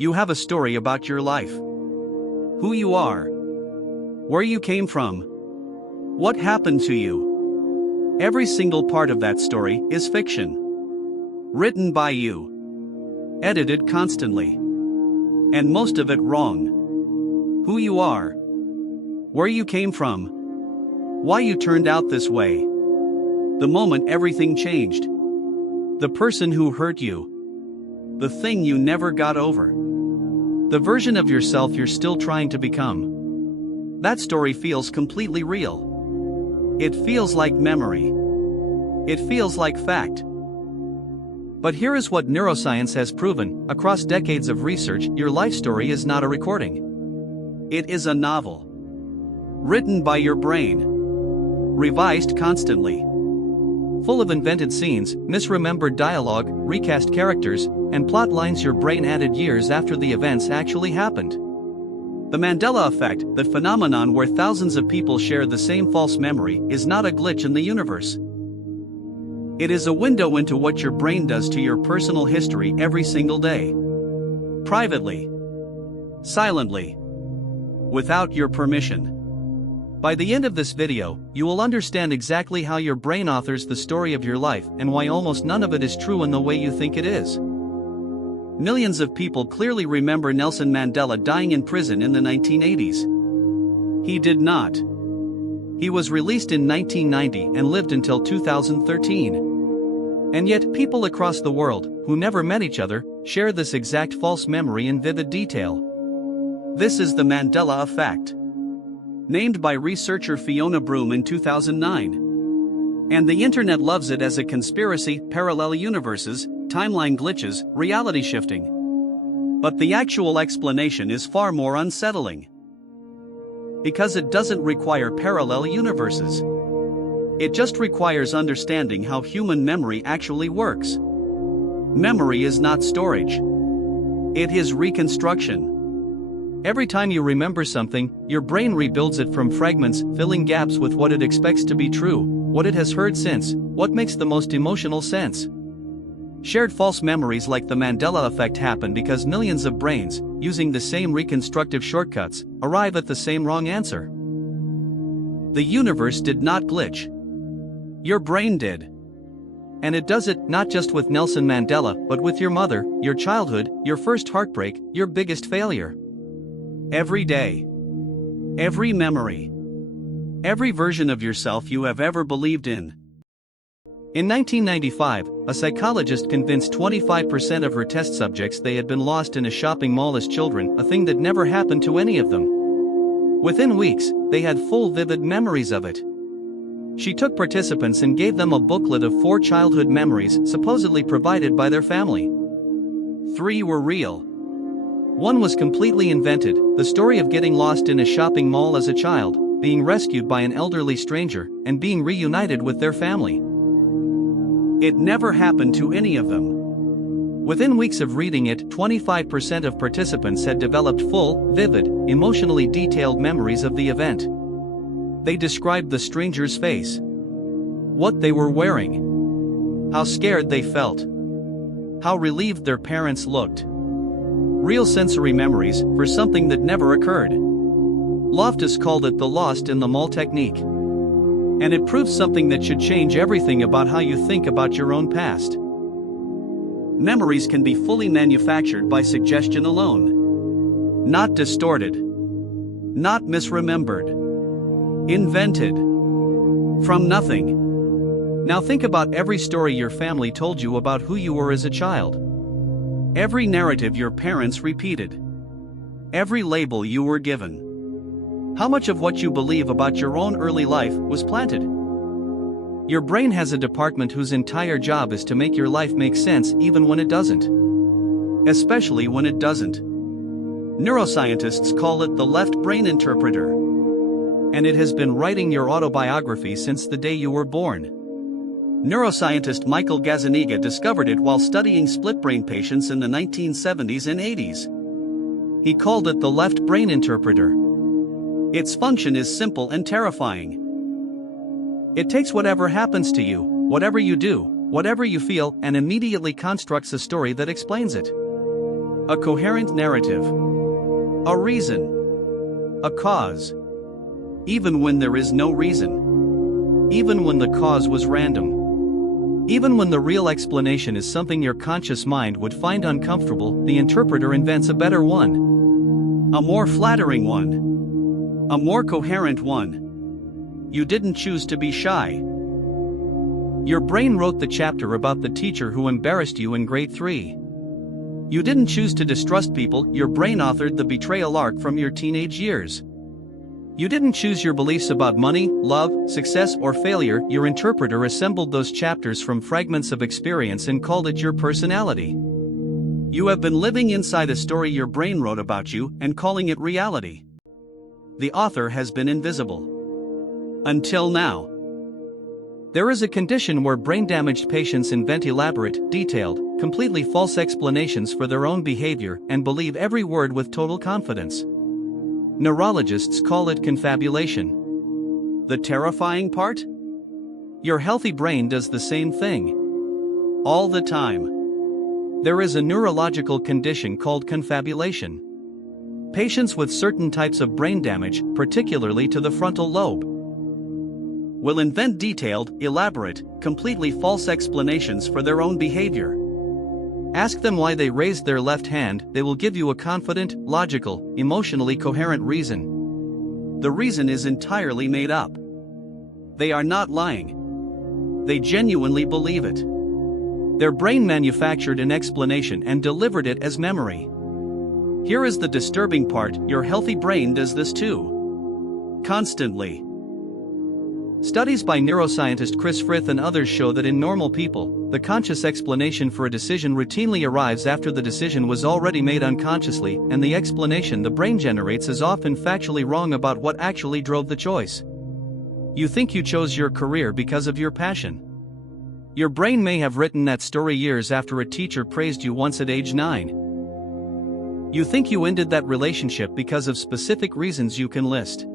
You have a story about your life. Who you are. Where you came from. What happened to you. Every single part of that story is fiction. Written by you. Edited constantly. And most of it wrong. Who you are. Where you came from. Why you turned out this way. The moment everything changed. The person who hurt you. The thing you never got over. The version of yourself you're still trying to become. That story feels completely real. It feels like memory. It feels like fact. But here is what neuroscience has proven: across decades of research, your life story is not a recording. It is a novel. Written by your brain. Revised constantly. Full of invented scenes, misremembered dialogue, recast characters, and plot lines your brain added years after the events actually happened. The Mandela Effect, that phenomenon where thousands of people share the same false memory, is not a glitch in the universe. It is a window into what your brain does to your personal history every single day. Privately. Silently. Without your permission. By the end of this video, you will understand exactly how your brain authors the story of your life and why almost none of it is true in the way you think it is. Millions of people clearly remember Nelson Mandela dying in prison in the 1980s. He did not. He was released in 1990 and lived until 2013. And yet, people across the world, who never met each other, share this exact false memory in vivid detail. This is the Mandela Effect. Named by researcher Fiona Broome in 2009. And the internet loves it as a conspiracy, parallel universes, timeline glitches, reality shifting. But the actual explanation is far more unsettling. Because it doesn't require parallel universes. It just requires understanding how human memory actually works. Memory is not storage. It is reconstruction. Every time you remember something, your brain rebuilds it from fragments, filling gaps with what it expects to be true, what it has heard since, what makes the most emotional sense. Shared false memories like the Mandela Effect happen because millions of brains, using the same reconstructive shortcuts, arrive at the same wrong answer. The universe did not glitch. Your brain did. And it does it not just with Nelson Mandela, but with your mother, your childhood, your first heartbreak, your biggest failure. Every day. Every memory. Every version of yourself you have ever believed in. In 1995, a psychologist convinced 25% of her test subjects they had been lost in a shopping mall as children, a thing that never happened to any of them. Within weeks, they had full vivid memories of it. She took participants and gave them a booklet of 4 childhood memories supposedly provided by their family. 3 were real. 1 was completely invented, the story of getting lost in a shopping mall as a child, being rescued by an elderly stranger, and being reunited with their family. It never happened to any of them. Within weeks of reading it, 25% of participants had developed full, vivid, emotionally detailed memories of the event. They described the stranger's face. What they were wearing. How scared they felt. How relieved their parents looked. Real sensory memories for something that never occurred. Loftus called it the lost in the mall technique. And it proves something that should change everything about how you think about your own past. Memories can be fully manufactured by suggestion alone. Not distorted. Not misremembered. Invented. From nothing. Now think about every story your family told you about who you were as a child. Every narrative your parents repeated. Every label you were given. How much of what you believe about your own early life was planted? Your brain has a department whose entire job is to make your life make sense even when it doesn't. Especially when it doesn't. Neuroscientists call it the left brain interpreter. And it has been writing your autobiography since the day you were born. Neuroscientist Michael Gazzaniga discovered it while studying split-brain patients in the 1970s and 80s. He called it the left brain interpreter. Its function is simple and terrifying. It takes whatever happens to you, whatever you do, whatever you feel, and immediately constructs a story that explains it. A coherent narrative. A reason. A cause. Even when there is no reason. Even when the cause was random. Even when the real explanation is something your conscious mind would find uncomfortable, the interpreter invents a better one. A more flattering one. A more coherent one. You didn't choose to be shy. Your brain wrote the chapter about the teacher who embarrassed you in grade 3. You didn't choose to distrust people, your brain authored the betrayal arc from your teenage years. You didn't choose your beliefs about money, love, success, or failure, your interpreter assembled those chapters from fragments of experience and called it your personality. You have been living inside a story your brain wrote about you and calling it reality. The author has been invisible. Until now. There is a condition where brain-damaged patients invent elaborate, detailed, completely false explanations for their own behavior and believe every word with total confidence. Neurologists call it confabulation. The terrifying part? Your healthy brain does the same thing. All the time. There is a neurological condition called confabulation. Patients with certain types of brain damage, particularly to the frontal lobe, will invent detailed, elaborate, completely false explanations for their own behavior. Ask them why they raised their left hand, they will give you a confident, logical, emotionally coherent reason. The reason is entirely made up. They are not lying. They genuinely believe it. Their brain manufactured an explanation and delivered it as memory. Here is the disturbing part, your healthy brain does this too. Constantly. Studies by neuroscientist Chris Frith and others show that in normal people, the conscious explanation for a decision routinely arrives after the decision was already made unconsciously, and the explanation the brain generates is often factually wrong about what actually drove the choice. You think you chose your career because of your passion. Your brain may have written that story years after a teacher praised you once at age 9. You think you ended that relationship because of specific reasons you can list.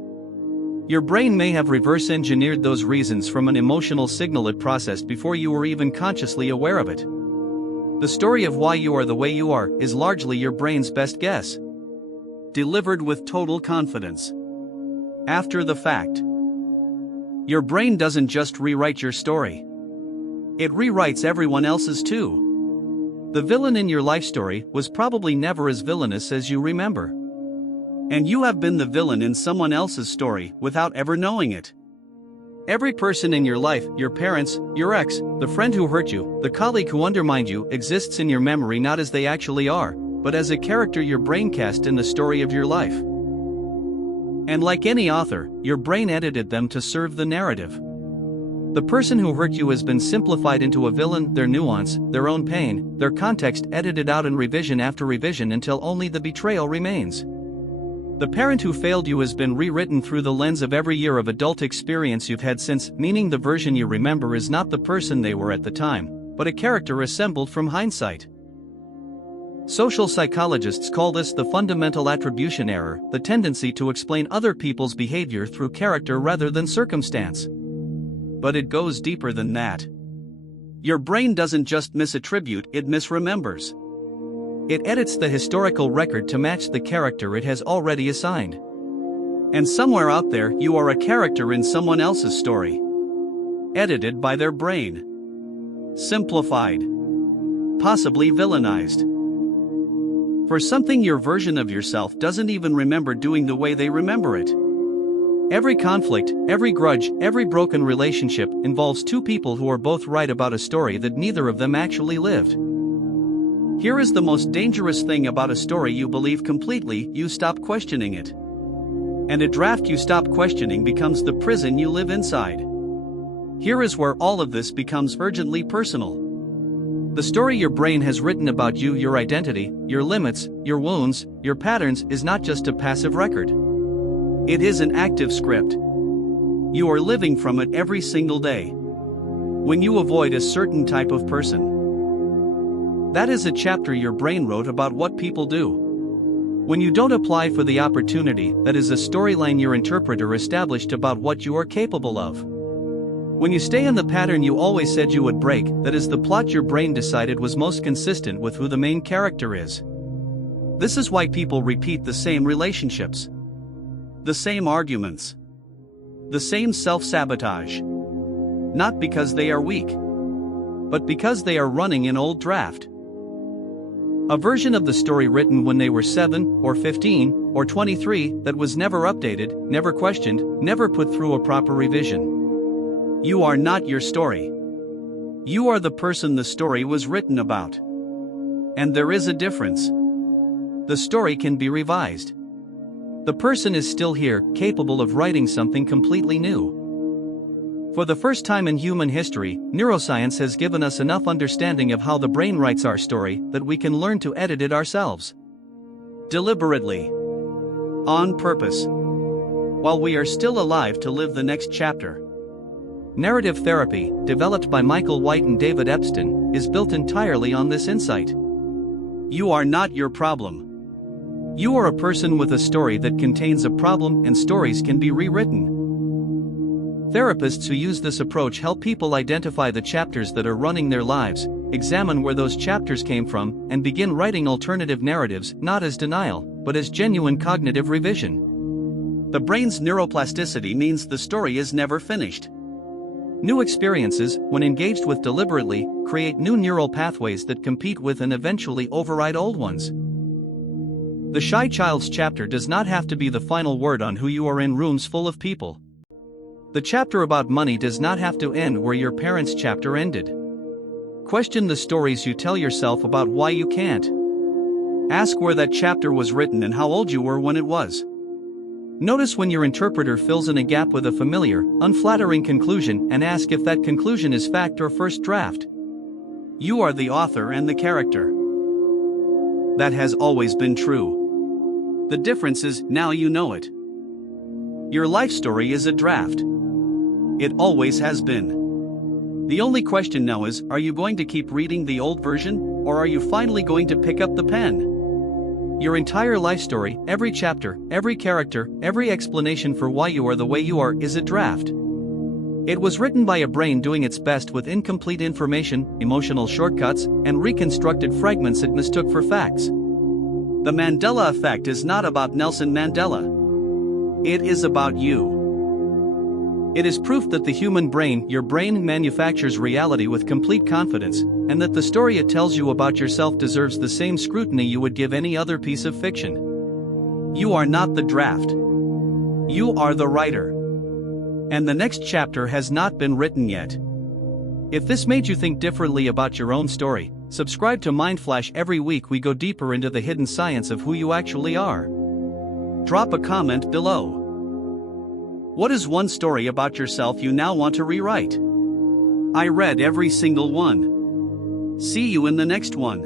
Your brain may have reverse-engineered those reasons from an emotional signal it processed before you were even consciously aware of it. The story of why you are the way you are is largely your brain's best guess. Delivered with total confidence. After the fact. Your brain doesn't just rewrite your story. It rewrites everyone else's too. The villain in your life story was probably never as villainous as you remember. And you have been the villain in someone else's story without ever knowing it. Every person in your life, your parents, your ex, the friend who hurt you, the colleague who undermined you, exists in your memory not as they actually are, but as a character your brain cast in the story of your life. And like any author, your brain edited them to serve the narrative. The person who hurt you has been simplified into a villain, their nuance, their own pain, their context edited out in revision after revision until only the betrayal remains. The parent who failed you has been rewritten through the lens of every year of adult experience you've had since, meaning the version you remember is not the person they were at the time, but a character assembled from hindsight. Social psychologists call this the fundamental attribution error, the tendency to explain other people's behavior through character rather than circumstance. But it goes deeper than that. Your brain doesn't just misattribute, it misremembers. It edits the historical record to match the character it has already assigned. And somewhere out there, you are a character in someone else's story. Edited by their brain. Simplified. Possibly villainized. For something your version of yourself doesn't even remember doing the way they remember it. Every conflict, every grudge, every broken relationship involves two people who are both right about a story that neither of them actually lived. Here is the most dangerous thing about a story you believe completely, you stop questioning it. And a draft you stop questioning becomes the prison you live inside. Here is where all of this becomes urgently personal. The story your brain has written about you, your identity, your limits, your wounds, your patterns is not just a passive record. It is an active script. You are living from it every single day. When you avoid a certain type of person. That is a chapter your brain wrote about what people do. When you don't apply for the opportunity, that is a storyline your interpreter established about what you are capable of. When you stay in the pattern you always said you would break, that is the plot your brain decided was most consistent with who the main character is. This is why people repeat the same relationships, the same arguments, the same self-sabotage. Not because they are weak, but because they are running an old draft. A version of the story written when they were 7, or 15, or 23 that was never updated, never questioned, never put through a proper revision. You are not your story. You are the person the story was written about. And there is a difference. The story can be revised. The person is still here, capable of writing something completely new. For the first time in human history, neuroscience has given us enough understanding of how the brain writes our story that we can learn to edit it ourselves. Deliberately. On purpose. While we are still alive to live the next chapter. Narrative therapy, developed by Michael White and David Epstein, is built entirely on this insight. You are not your problem. You are a person with a story that contains a problem, and stories can be rewritten. Therapists who use this approach help people identify the chapters that are running their lives, examine where those chapters came from, and begin writing alternative narratives, not as denial, but as genuine cognitive revision. The brain's neuroplasticity means the story is never finished. New experiences, when engaged with deliberately, create new neural pathways that compete with and eventually override old ones. The shy child's chapter does not have to be the final word on who you are in rooms full of people. The chapter about money does not have to end where your parents' chapter ended. Question the stories you tell yourself about why you can't. Ask where that chapter was written and how old you were when it was. Notice when your interpreter fills in a gap with a familiar, unflattering conclusion and ask if that conclusion is fact or first draft. You are the author and the character. That has always been true. The difference is, now you know it. Your life story is a draft. It always has been. The only question now is, are you going to keep reading the old version, or are you finally going to pick up the pen? Your entire life story, every chapter, every character, every explanation for why you are the way you are, is a draft. It was written by a brain doing its best with incomplete information, emotional shortcuts, and reconstructed fragments it mistook for facts. The Mandela Effect is not about Nelson Mandela. It is about you. It is proof that the human brain, your brain, manufactures reality with complete confidence, and that the story it tells you about yourself deserves the same scrutiny you would give any other piece of fiction. You are not the draft. You are the writer. And the next chapter has not been written yet. If this made you think differently about your own story, subscribe to MindFlash. Every week we go deeper into the hidden science of who you actually are. Drop a comment below. What is one story about yourself you now want to rewrite? I read every single one. See you in the next one.